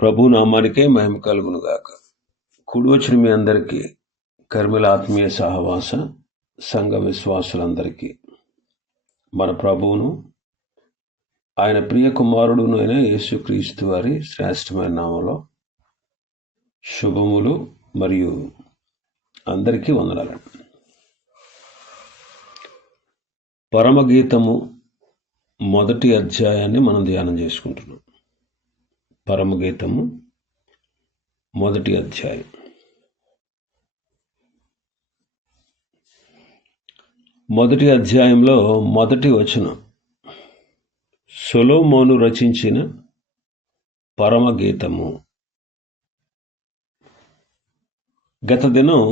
ప్రభు నామానికే మహిమ కలుగునుగాక. కూడి వచ్చిన మీ అందరికీ కర్మిల ఆత్మీయ సహవాస సంఘ విశ్వాసులందరికీ మన ప్రభువును ఆయన ప్రియ కుమారుడును అయిన యేసుక్రీస్తు వారి శ్రేష్టమైన నామంలో శుభములు మరియు అందరికీ వందనాలండి. పరమగీతము మొదటి అధ్యాయాన్ని మనం ధ్యానం చేసుకుంటున్నాం. పరమగీతము మొదటి అధ్యాయం. మొదటి అధ్యాయంలో మొదటి వచనం సొలొమోను రచించిన పరమగీతము. గత దినం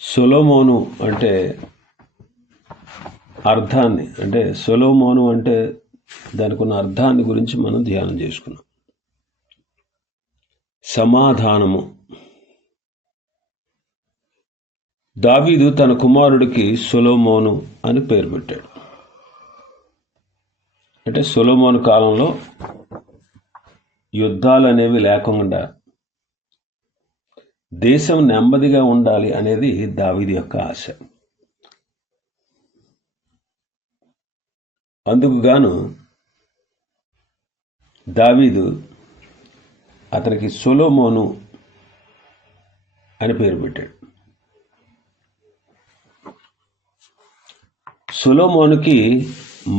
సొలొమోను అంటే అర్థాన్ని, అంటే సొలొమోను అంటే దానికి ఉన్న అర్థాన్ని గురించి మనం ధ్యానం చేసుకున్నాం. సమాధానము. దావీదు తన కుమారుడికి సొలొమోను అని పేరు పెట్టాడు. అంటే సొలొమోను కాలంలో యుద్ధాలు అనేవి లేకుండా దేశం నెమ్మదిగా ఉండాలి అనేది దావీదు యొక్క ఆశ. అందుకు గాను దావీదు అతనికి సొలొమోను అని పేరు పెట్టాడు. సొలొమోనుకి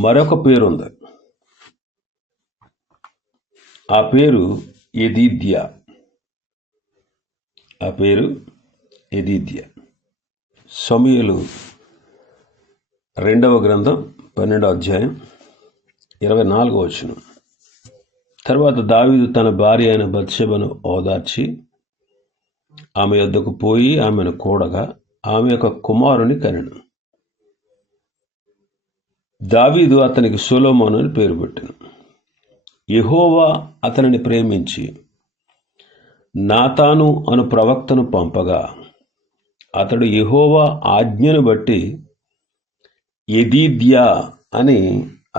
మరొక పేరు ఉంది. ఆ పేరు యెదీద్యా. సమూయేలు 2వ గ్రంథం 12వ అధ్యాయం 24వ వచనం. తర్వాత దావీదు తన భార్య అయిన బత్షెబను ఓదార్చి ఆమె యొద్దకు పోయి ఆమెను కూడగా ఆమె యొక్క కుమారుని కనెను. దావీదు అతనికి సొలొమోను అని పేరు పెట్టెను. యెహోవా అతనిని ప్రేమించి నాతాను అను ప్రవక్తను పంపగా అతడు యెహోవా ఆజ్ఞను బట్టి యెదీద్యా అని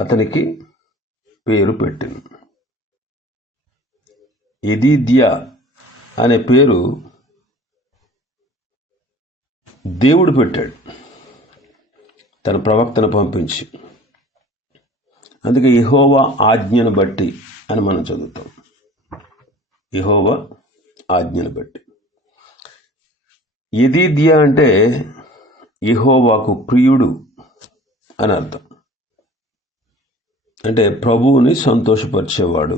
అతనికి పేరు పెట్టెను. యెదీద్యా అనే పేరు దేవుడు పెట్టాడు తన ప్రవక్తను పంపించి. అందుకే యెహోవా ఆజ్ఞను బట్టి అని మనం చదువుతాం. యెహోవా ఆజ్ఞను బట్టి. యెదీద్యా అంటే యెహోవాకు ప్రియుడు అని అర్థం. అంటే ప్రభువుని సంతోషపరిచేవాడు,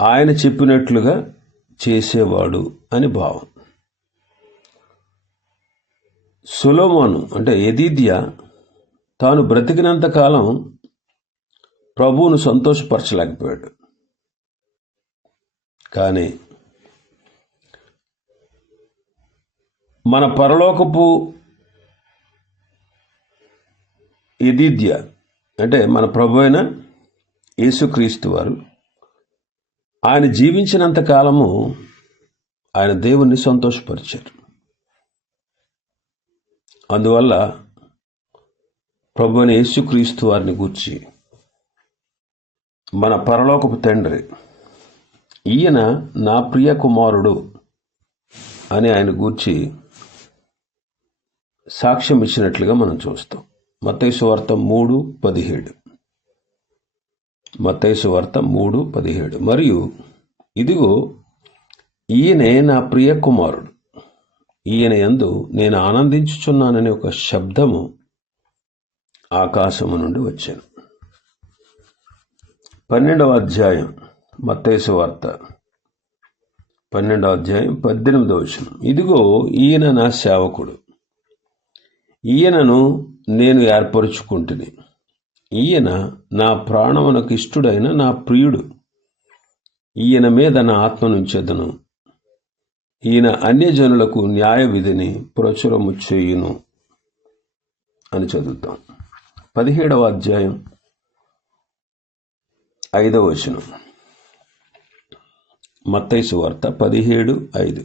ఆయన చెప్పినట్లుగా చేసేవాడు అని భావం. సొలొమోను అంటే యెదీద్యా తాను బ్రతికినంత కాలం ప్రభువును సంతోషపరచలేకపోయాడు. కానీ మన పరలోకపు యెదీద్యా అంటే మన ప్రభు అయిన యేసుక్రీస్తు వారు ఆయన జీవించినంత కాలము ఆయన దేవుణ్ణి సంతోషపరిచారు. అందువల్ల ప్రభు అయిన యేసుక్రీస్తు వారిని గూర్చి మన పరలోకపు తండ్రి, ఈయన నా ప్రియ కుమారుడు అని ఆయన గూర్చి సాక్ష్యం ఇచ్చినట్లుగా మనం చూస్తాం. మత్తయి సువార్త 3:17. మత్తయి సువార్త 3:17. మరియు ఇదిగో ఈయనే నా ప్రియ కుమారుడు, ఈయన యందు నేను ఆనందించుచున్నానని ఒక శబ్దము ఆకాశము నుండి వచ్చాను. 12వ అధ్యాయం మత్తయి సువార్త 12వ అధ్యాయం 18వ వచనం. ఇదిగో ఈయన నా సేవకుడు, ఈయనను నేను ఏర్పరుచుకుంటుని, ఈయన నా ప్రాణమునకు ఇష్టుడైన నా ప్రియుడు, ఈయన మీద నా ఆత్మనుంచెదను, ఈయన అన్యజనులకు న్యాయ విధిని ప్రచురము చేయును అని చదువుతాం. 17వ అధ్యాయం 5వ వచనం. మత్తయి సువార్త 17:5.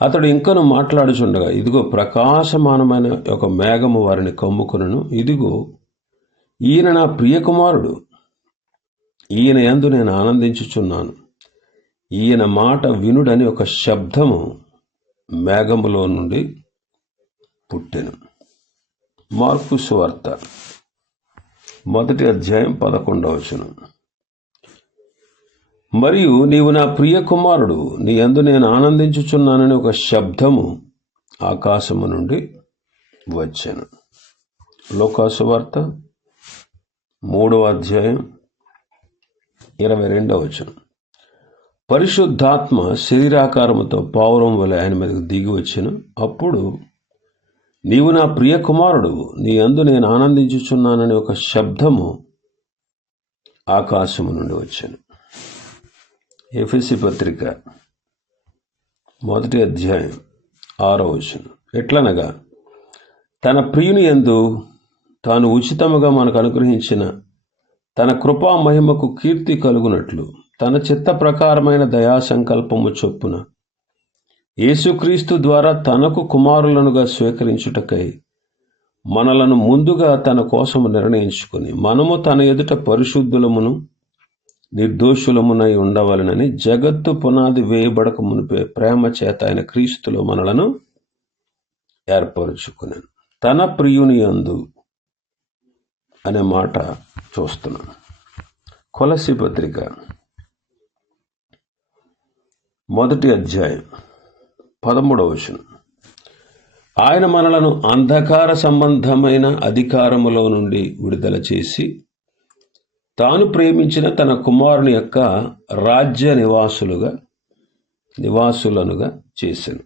అతడు ఇంకను మాట్లాడుచుండగా ఇదిగో ప్రకాశమానమైన ఒక మేఘము వారిని కమ్ముకొనెను. ఇదిగో ఈయన నా ప్రియ కుమారుడు, ఈయన యందు నేను ఆనందించుచున్నాను, ఈయన మాట వినుడని ఒక శబ్దము మేఘములో నుండి పుట్టెను. మార్కు సువార్త 1:11. మరియు నీవు నా ప్రియ కుమారుడు, నీ యందు నేను ఆనందించుచున్నానని ఒక శబ్దము ఆకాశము నుండి వచ్చెను. లూకాసు వార్త 3:22. పరిశుద్ధాత్మ శరీరాకారముతో పావురం వలె ఆయన మీదకు దిగి వచ్చెను. అప్పుడు నీవు నా ప్రియ కుమారుడు, నీ యందు నేను ఆనందించుచున్నానని ఒక శబ్దము ఆకాశము నుండి వచ్చెను. ఎఫెసీ పత్రిక 1:6. ఎట్లనగా తన ప్రియుని యందు తాను ఉచితముగా మనకు అనుగ్రహించిన తన కృపా మహిమకు కీర్తి కలుగునట్లు తన చిత్త ప్రకారమైన దయా సంకల్పము చొప్పున యేసుక్రీస్తు ద్వారా తనకు కుమారులనుగా స్వీకరించుటకై మనలను ముందుగా తన కోసము నిర్ణయించుకుని మనము తన ఎదుట పరిశుద్ధులమును నిర్దోషులమునై ఉండవలనని జగత్తు పునాది వేయబడక మునిపే ప్రేమ చేత ఆయన క్రీస్తులో మనలను ఏర్పరుచుకున్నాను. తన ప్రియుని యందు అనే మాట చూస్తున్నాను. కొలస్సీ పత్రిక 1:13. ఆయన మనలను అంధకార సంబంధమైన అధికారములో నుండి విడుదల చేసి తాను ప్రేమించిన తన కుమారుని యొక్క రాజ్య నివాసులనుగా చేసెను.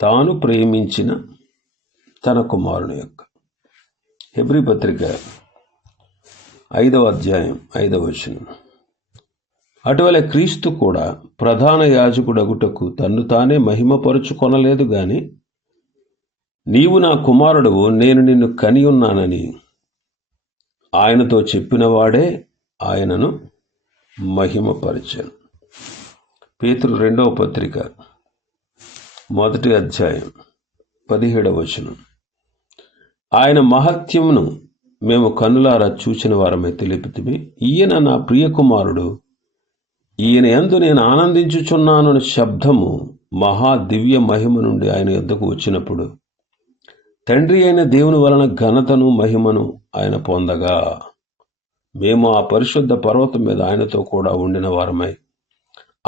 తాను ప్రేమించిన తన కుమారుని యొక్క. హెబ్రీ పత్రిక 5:5. అటువలే క్రీస్తు కూడా ప్రధాన యాజకుడగుటకు తన్ను తానే మహిమపరుచుకొనలేదు గాని, నీవు నా కుమారుడువు, నేను నిన్ను కని ఉన్నానని ఆయనతో చెప్పినవాడే ఆయనను మహిమపరిచాను. పేతురు 2వ పత్రిక 1:17. ఆయన మహత్యమును మేము కన్నులారా చూచిన వారమై తెలిపితిమి. ఈయన నా ప్రియ కుమారుడు, ఈయన యందు నేను ఆనందించుచున్నాను అనే శబ్దము మహా దివ్య మహిమ నుండి ఆయన యొద్దకు వచ్చినప్పుడు తండ్రి అయిన దేవుని వలన ఘనతను మహిమను ఆయన పొందగా మేము ఆ పరిశుద్ధ పర్వతం మీద ఆయనతో కూడా ఉండిన వారమై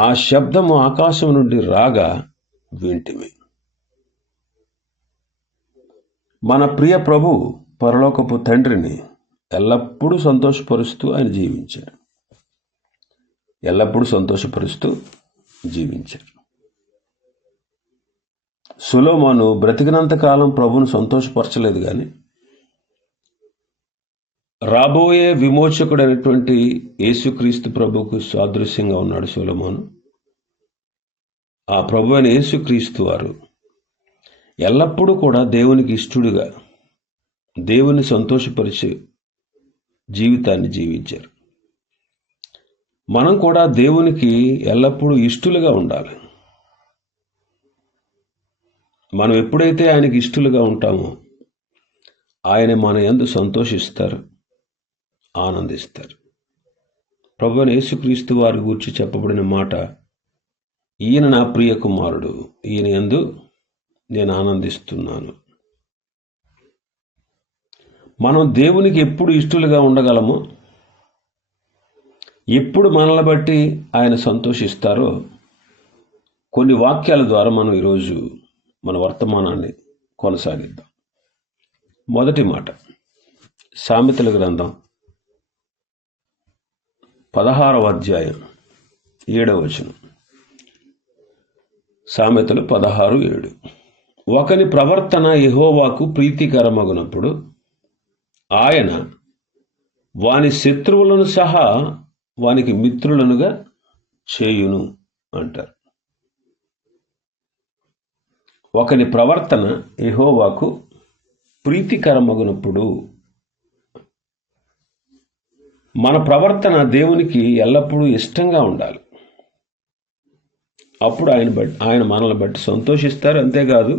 ఆ శబ్దము ఆకాశం నుండి రాగా వింటిమి. మన ప్రియ ప్రభు పరలోకపు తండ్రిని ఎల్లప్పుడూ సంతోషపరుస్తూ ఆయన జీవించారు. ఎల్లప్పుడూ సంతోషపరుస్తూ జీవించారు. సొలొమోను బ్రతికినంత కాలం ప్రభువును సంతోషపరచలేదు, కానీ రాబోయే విమోచకుడైనటువంటి యేసుక్రీస్తు ప్రభువుకు సాదృశ్యంగా ఉన్నాడు సొలొమోను. ఆ ప్రభు అయిన యేసుక్రీస్తు వారు ఎల్లప్పుడూ కూడా దేవునికి ఇష్టడుగా, దేవుని సంతోషపరిచే జీవితాన్ని జీవించారు. మనం కూడా దేవునికి ఎల్లప్పుడూ ఇష్టలుగా ఉండాలి. మనం ఎప్పుడైతే ఆయనకి ఇష్టలుగా ఉంటామో ఆయన మన యందు సంతోషిస్తారు, ఆనందిస్తారు. ప్రభువైన యేసుక్రీస్తు వారి గురించి చెప్పబడిన మాట, ఈయన నా ప్రియ కుమారుడు, ఈయన యందు నేను ఆనందిస్తున్నాను. మనం దేవునికి ఎప్పుడు ఇష్టలుగా ఉండగలమో, ఎప్పుడు మనల్ని బట్టి ఆయన సంతోషిస్తారో కొన్ని వాక్యాల ద్వారా మనం ఈరోజు మన వర్తమానాన్ని కొనసాగిద్దాం. మొదటి మాట, సామెతల గ్రంథం 16:7. సామెతలు 16:7. ఒకని ప్రవర్తన యెహోవాకు ప్రీతికరమగునప్పుడు ఆయన వాని శత్రువులను సహా వానికి మిత్రులనుగా చేయును అంటారు. ఒకని ప్రవర్తన యెహోవాకు ప్రీతికరమగునప్పుడు, మన ప్రవర్తన దేవునికి ఎల్లప్పుడూ ఇష్టంగా ఉండాలి. అప్పుడు ఆయన మనల్ని బట్టి సంతోషిస్తారు. అంతేకాదు,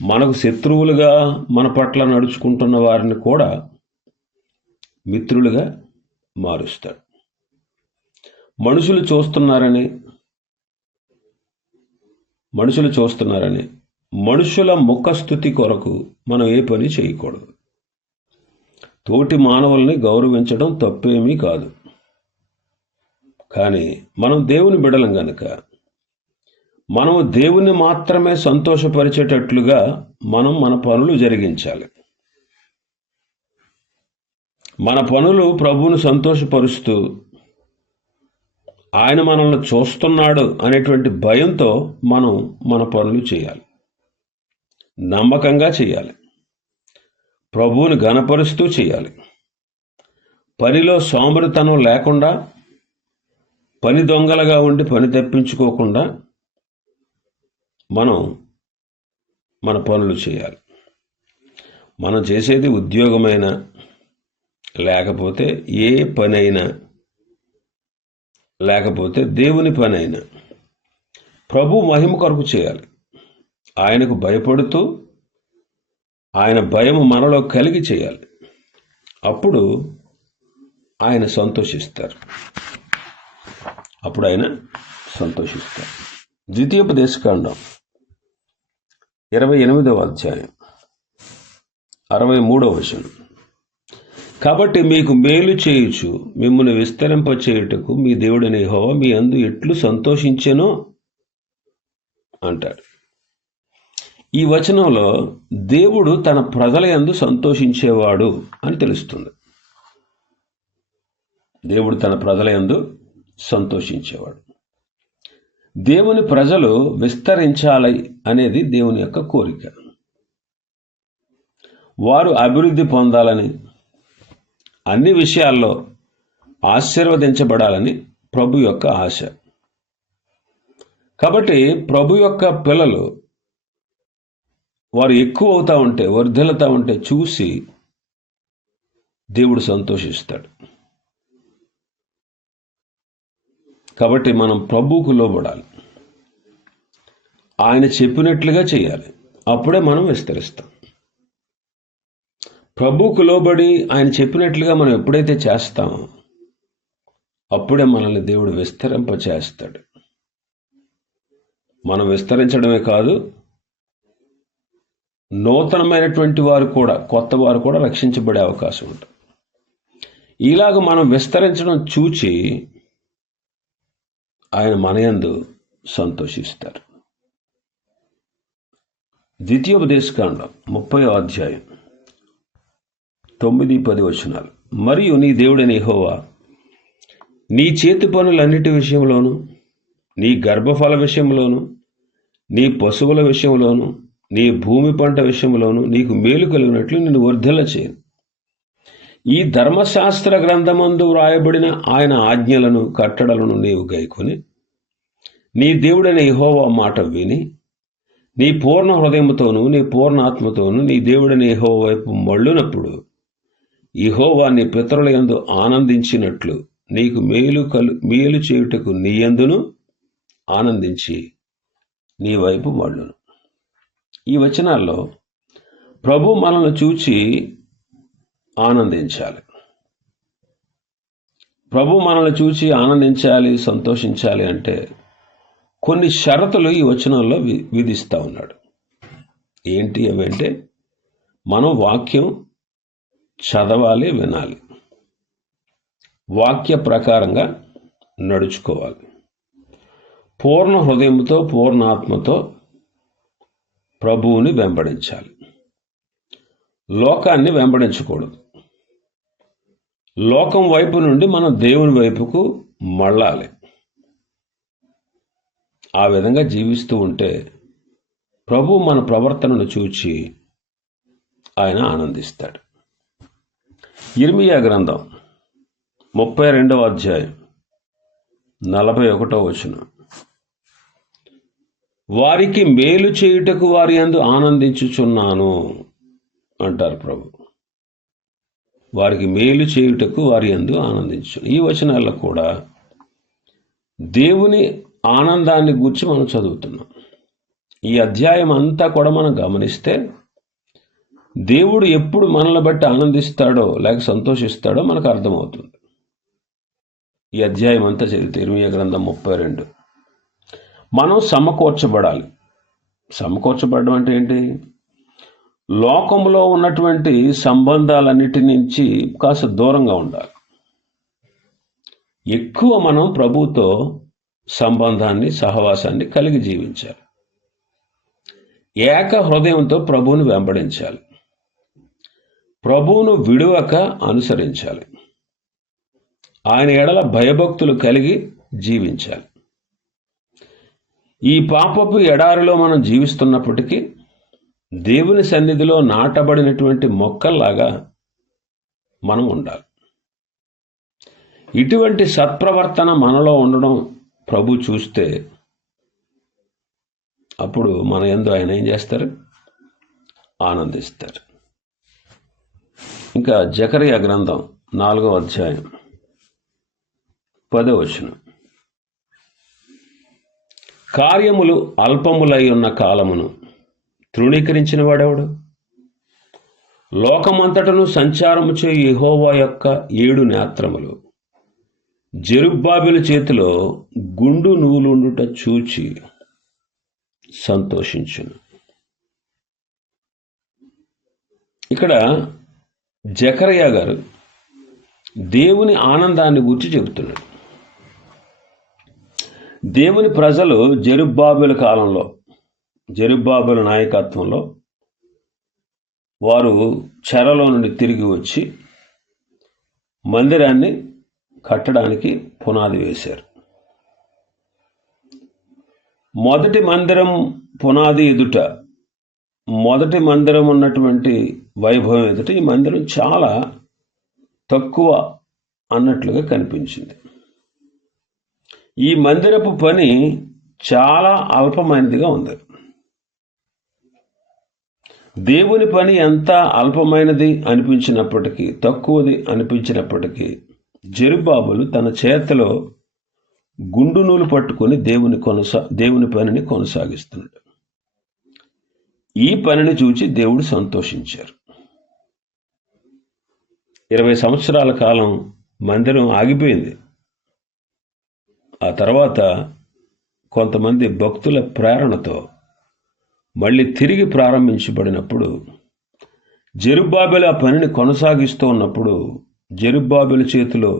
మనకు శత్రువులుగా మన పట్ల నడుచుకుంటున్న వారిని కూడా మిత్రులుగా మారుస్తాడు. మనుషులు చూస్తున్నారని మనుషుల ముఖస్థుతి కొరకు మనం ఏ పని చేయకూడదు. తోటి మానవుల్ని గౌరవించడం తప్పేమీ కాదు. కానీ మనం దేవుని బిడలం గనుక మనము దేవుని మాత్రమే సంతోషపరిచేటట్లుగా మనం మన పనులు జరిగించాలి. మన పనులు ప్రభువును సంతోషపరుస్తూ ఆయన మనల్ని చూస్తున్నాడు అనేటువంటి భయంతో మనం మన పనులు చేయాలి. నమ్మకంగా చేయాలి. ప్రభువుని ఘనపరుస్తూ చేయాలి. పనిలో సోమరితనం లేకుండా, పని దొంగలుగా ఉండి పని తప్పించుకోకుండా మనం మన పనులు చేయాలి. మనం చేసేది ఉద్యోగమైనా లేకపోతే ఏ పనైనా లేకపోతే దేవుని పనైనా ప్రభు మహిమ కొరకు చేయాలి. ఆయనకు భయపడుతూ ఆయన భయము మనలో కలిగి చేయాలి. అప్పుడు ఆయన సంతోషిస్తారు. ద్వితీయోపదేశకాండం 28వ అధ్యాయం 63వ వచనం. కాబట్టి మీకు మేలు చేయుచు మిమ్మును విస్తరింపచేయుటకు మీ దేవుడైన యెహోవా మీ యందు ఎట్లు సంతోషించెనో అంటాడు. ఈ వచనంలో దేవుడు తన ప్రజల యందు సంతోషించేవాడు అని తెలుస్తుంది. దేవుడు తన ప్రజల యందు సంతోషించేవాడు. దేవుని ప్రజలు విస్తరించాలి అనేది దేవుని యొక్క కోరిక. వారు అభివృద్ధి పొందాలని, అన్ని విషయాల్లో ఆశీర్వదించబడాలని ప్రభు యొక్క ఆశ. కాబట్టి ప్రభు యొక్క పిల్లలు వారు ఎక్కువ అవుతా ఉంటే, వర్ధిల్లుతా ఉంటే చూసి దేవుడు సంతోషిస్తాడు. కాబట్టి మనం ప్రభువుకు లోబడాలి. ఆయన చెప్పినట్లుగా చేయాలి. అప్పుడే మనం విస్తరిస్తాం. ప్రభువుకు లోబడి ఆయన చెప్పినట్లుగా మనం ఎప్పుడైతే చేస్తామో అప్పుడే మనల్ని దేవుడు విస్తరింపచేస్తాడు. మనం విస్తరించడమే కాదు, నూతనమైనటువంటి వారు కూడా, కొత్త వారు కూడా రక్షించబడే అవకాశం ఉంటుంది. ఇలాగ మనం విస్తరించడం చూచి ఆయన మనయందు సంతోషిస్తారు. ద్వితీయోపదేశకాండం 30వ అధ్యాయం 9-10 వచనాలు. మరియు నీ దేవుడైన యెహోవా నీ చేతి పనులన్నిటి విషయంలోను, నీ గర్భఫల విషయంలోను, నీ పశువుల విషయంలోను, నీ భూమి పంట విషయంలోను నీకు మేలు కలిగినట్లు నిన్ను వర్ధిల్ల చేయను. ఈ ధర్మశాస్త్ర గ్రంథమందు వ్రాయబడిన ఆయన ఆజ్ఞలను, కట్టడలను నీవు గైకొని నీ దేవుడైన యెహోవా మాట విని నీ పూర్ణ హృదయముతోనూ నీ పూర్ణ ఆత్మతోనూ నీ దేవుడైన యెహోవా వైపు మళ్ళునప్పుడు యెహోవా నీ పితరుల యందు ఆనందించినట్లు నీకు మేలు చేయుటకు నీ యందును ఆనందించి నీ వైపు మళ్ళును. ఈ వచనాల్లో ప్రభు మనల్ని చూచి ఆనందించాలి. ప్రభు మనల్ని చూచి ఆనందించాలి, సంతోషించాలి అంటే కొన్ని షరతులు ఈ వచనంలో విధిస్తూ ఉన్నాడు. ఏంటి అవంటే, మనం వాక్యం చదవాలి, వినాలి, వాక్య ప్రకారంగా నడుచుకోవాలి, పూర్ణ హృదయంతో పూర్ణ ఆత్మతో ప్రభువుని వెంబడించాలి, లోకాన్ని వెంబడించకూడదు. లోకం వైపు నుండి మనం దేవుని వైపుకు మళ్ళాలి. ఆ విధంగా జీవిస్తూ ఉంటే ప్రభు మన ప్రవర్తనను చూచి ఆయన ఆనందిస్తాడు. యిర్మీయా గ్రంథం 32వ అధ్యాయం 41వ వచనం. వారికి మేలు చేయుటకు వారి యందు ఆనందించుచున్నాను అంటారు ప్రభు. వారికి మేలు చేయుటకు వారి యందు ఆనందించు. ఈ వచనాల్లో కూడా దేవుని ఆనందాన్ని గూర్చి మనం చదువుతున్నాం. ఈ అధ్యాయం అంతా కూడా మనం గమనిస్తే దేవుడు ఎప్పుడు మనల్ని బట్టి ఆనందిస్తాడో లేక సంతోషిస్తాడో మనకు అర్థమవుతుంది. ఈ అధ్యాయం అంతా చదివితే ఇర్మీయా గ్రంథం 32. మనం సమకూర్చబడాలి. సమకూర్చబడడం అంటే ఏంటి? లోకంలో ఉన్నటువంటి సంబంధాలన్నిటి నుంచి కాస్త దూరంగా ఉండాలి. ఎక్కువ మనం ప్రభువుతో సంబంధాన్ని, సహవాసాన్ని కలిగి జీవించాలి. ఏక హృదయంతో ప్రభువును వెంబడించాలి. ప్రభువును విడువక అనుసరించాలి. ఆయన ఎడల భయభక్తులు కలిగి జీవించాలి. ఈ పాపపు ఎడారిలో మనం జీవిస్తున్నప్పటికీ దేవుని సన్నిధిలో నాటబడినటువంటి మొక్కల్లాగా మనం ఉండాలి. ఇటువంటి సత్ప్రవర్తన మనలో ఉండడం ప్రభు చూస్తే అప్పుడు మన యందు ఆయన ఏం చేస్తారు? ఆనందిస్తారు. ఇంకా జకరియా గ్రంథం 4వ అధ్యాయం 10వ వచనం. కార్యములు అల్పములై ఉన్న కాలమును తృణీకరించిన వాడెవడు? లోకమంతటను సంచారము చే యెహోవా యొక్క 7 నేత్రములు జెరుబ్బాబెలు చేతిలో గుండు నూలుండుట చూచి సంతోషించును. ఇక్కడ జకరియా గారు దేవుని ఆనందాన్ని గురించి చెబుతున్నాడు. దేవుని ప్రజలు జెరుబ్బాబెలు కాలంలో, జెరుబ్బాబెలు నాయకత్వంలో వారు చెరలో నుండి తిరిగి వచ్చి మందిరాన్ని కట్టడానికి పునాది వేశారు. మొదటి మందిరం పునాది ఎదుట, మొదటి మందిరం ఉన్నటువంటి వైభవం ఎదుట ఈ మందిరం చాలా తక్కువ అన్నట్లుగా కనిపించింది. ఈ మందిరపు పని చాలా అల్పమైనదిగా ఉంది. దేవుని పని ఎంత అల్పమైనది అనిపించినప్పటికీ, తక్కువది అనిపించినప్పటికీ, జెరుబ్బాబెలు తన చేతిలో గుండు నూలు పట్టుకొని దేవుని పనిని కొనసాగిస్తున్నాడు. ఈ పనిని చూచి దేవుడు సంతోషించారు. 20 సంవత్సరాల కాలం మందిరం ఆగిపోయింది. ఆ తర్వాత కొంతమంది భక్తుల ప్రేరణతో మళ్ళీ తిరిగి ప్రారంభించబడినప్పుడు, జెరుబ్బాబెలు ఆ పనిని కొనసాగిస్తూ ఉన్నప్పుడు జెరుబ్బాబెలు చేతిలో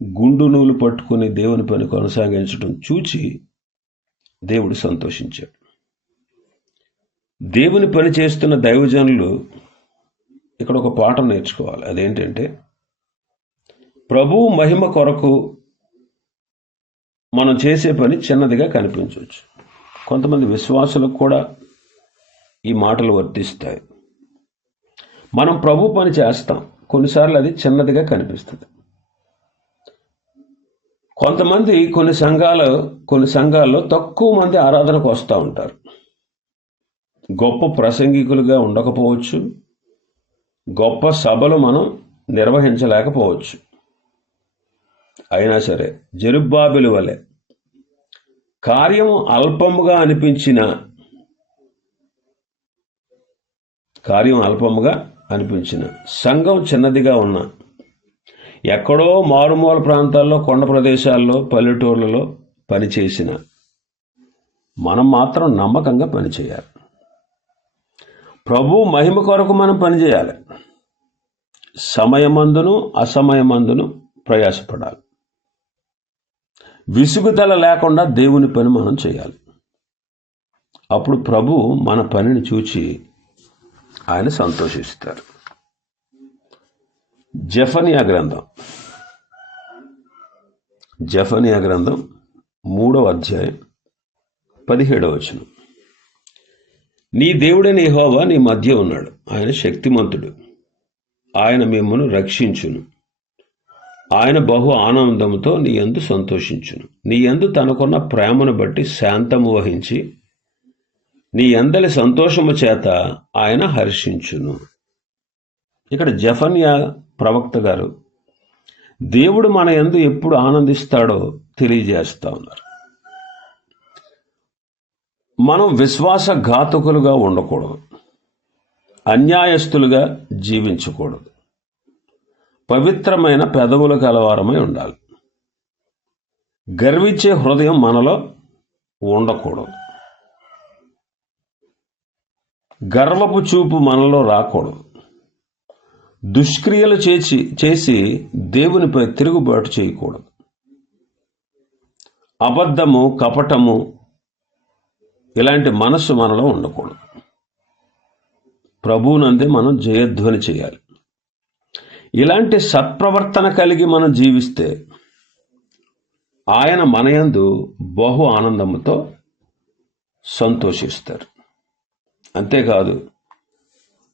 గుండు నూలు పట్టుకుని దేవుని పని కొనసాగించడం చూచి దేవుడు సంతోషించాడు. దేవుని పని చేస్తున్న దైవజనులు ఇక్కడ ఒక పాఠం నేర్చుకోవాలి. అదేంటంటే, ప్రభువు మహిమ కొరకు మనం చేసే పని చిన్నదిగా కనిపించవచ్చు. కొంతమంది విశ్వాసులకు కూడా ఈ మాటలు వర్తిస్తాయి. మనం ప్రభు పని చేస్తాం, కొన్నిసార్లు అది చిన్నదిగా కనిపిస్తుంది. కొంతమంది కొన్ని సంఘాల్లో తక్కువ మంది ఆరాధనకు వస్తూ ఉంటారు. గొప్ప ప్రసంగికులుగా ఉండకపోవచ్చు, గొప్ప సభలు మనం నిర్వహించలేకపోవచ్చు. అయినా సరే జెరుబ్బాబెలు వలె కార్యము అల్పముగా అనిపించిన సంఘం చిన్నదిగా ఉన్న, ఎక్కడో మారుమూల ప్రాంతాల్లో, కొండ ప్రదేశాల్లో, పల్లెటూర్లలో పనిచేసిన మనం మాత్రం నమ్మకంగా పనిచేయాలి. ప్రభు మహిమ కొరకు మనం పనిచేయాలి. సమయమందును అసమయమందును ప్రయాసపడాలి. విసుగుదల లేకుండా దేవుని పని మనం చేయాలి. అప్పుడు ప్రభు మన పనిని చూచి ఆయన సంతోషిస్తారు. జెఫన్యా గ్రంథం 3వ అధ్యాయం 17వ వచనం. నీ దేవుడైన యెహోవా నీ మధ్య ఉన్నాడు. ఆయన శక్తిమంతుడు. ఆయన మిమ్మును రక్షించును. ఆయన బహు ఆనందంతో నీ యందు సంతోషించును. నీ యందు తనకున్న ప్రేమను బట్టి శాంతము వహించి నీ యందలి సంతోషము చేత ఆయన హర్షించును. ఇక్కడ జెఫన్యా ప్రవక్త గారు దేవుడు మన యందు ఎప్పుడు ఆనందిస్తాడో తెలియజేస్తా ఉన్నారు. మనం విశ్వాసఘాతకులుగా ఉండకూడదు, అన్యాయస్తులుగా జీవించకూడదు, పవిత్రమైన పెదవులు కలవారమై ఉండాలి. గర్వించే హృదయం మనలో ఉండకూడదు. గర్వపు చూపు మనలో రాకూడదు. దుష్క్రియలు చేసి దేవునిపై తిరుగుబాటు చేయకూడదు. అబద్ధము, కపటము ఇలాంటి మనస్సు మనలో ఉండకూడదు. ప్రభువునందే మనం జయధ్వని చేయాలి. ఇలాంటి సత్ప్రవర్తన కలిగి మనం జీవిస్తే ఆయన మనయందు బహు ఆనందముతో సంతోషిస్తారు. అంతేకాదు,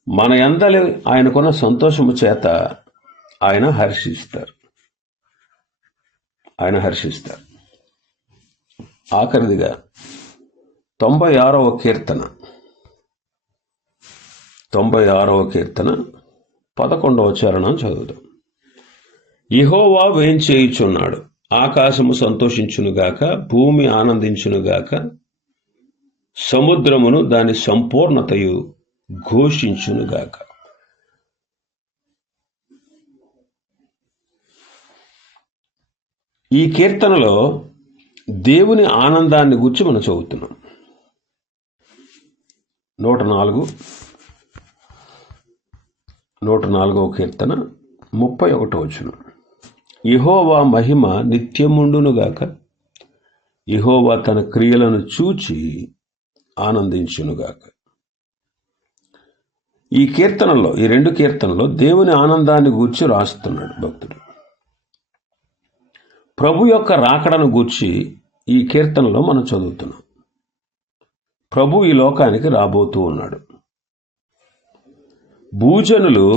మన యందలి ఆయనకున్న సంతోషము చేత ఆయన హర్షిస్తారు. ఆఖరిదిగా 96వ కీర్తన 11వ చరణం చదువుదాం. యెహోవా వేంచేయుచున్నాడు, ఆకాశము సంతోషించునుగాక, భూమి ఆనందించునుగాక, సముద్రమును దాని సంపూర్ణతయు ఘోషించునుగాక. ఈ కీర్తనలో దేవుని ఆనందాన్ని గురించి మనం చదువుతున్నాం. 104వ కీర్తన 31వ వచనం. యెహోవా మహిమ నిత్యముండునుగాక, యెహోవా తన క్రియలను చూచి ఆనందించునుగాక. ఈ రెండు కీర్తనలో దేవుని ఆనందాన్ని గూర్చి రాస్తున్నాడు భక్తుడు. ప్రభు యొక్క రాకడను గూర్చి ఈ కీర్తనలో మనం చదువుతున్నాం. ప్రభు ఈ లోకానికి రాబోతూ ఉన్నాడు. భూజనులు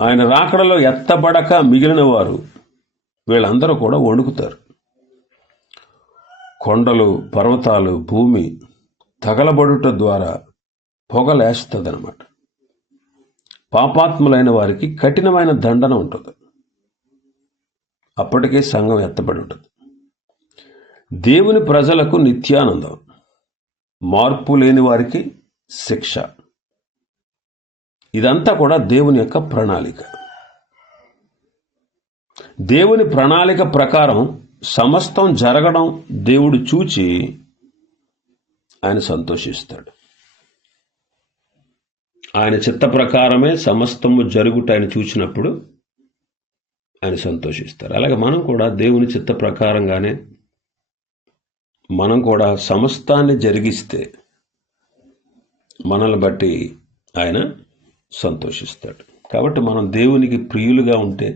ఆయన రాకడలో ఎత్తబడక మిగిలిన వారు వీళ్ళందరూ కూడా వణుకుతారు. కొండలు, పర్వతాలు, భూమి తగలబడుట ద్వారా పొగలేస్తుందన్నమాట. పాపాత్ములైన వారికి కఠినమైన దండన ఉంటుంది. అప్పటికే సంఘం ఎత్తబడి ఉంటుంది. దేవుని ప్రజలకు నిత్యానందం, మార్పు లేని వారికి శిక్ష. ఇదంతా కూడా దేవుని యొక్క ప్రణాళిక. దేవుని ప్రణాళిక ప్రకారం సమస్తం జరగడం దేవుడు చూచి ఆయన సంతోషిస్తాడు. ఆయన చిత్త ప్రకారమే సమస్తము జరుగుట ఆయన చూసినప్పుడు ఆయన సంతోషిస్తారు. అలాగే మనం కూడా దేవుని చిత్త ప్రకారంగానే మనం కూడా సమస్తాన్ని జరిగిస్తే మనల్ని బట్టి ఆయన సంతోషిస్తాడు. కాబట్టి మనం దేవునికి ప్రియులుగా ఉంటే,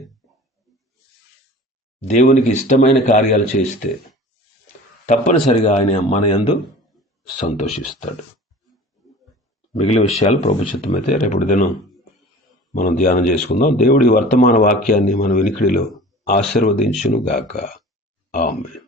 దేవునికి ఇష్టమైన కార్యాలు చేస్తే తప్పనిసరిగా ఆయన మన యందు సంతోషిస్తాడు. మిగిలిన విషయాలు ప్రభు చిత్తమైతే రేపటి దినం మనం ధ్యానం చేసుకుందాం. దేవుడి వర్తమాన వాక్యాన్ని మన వినికిడిలో ఆశీర్వదించును గాక. ఆమేన్.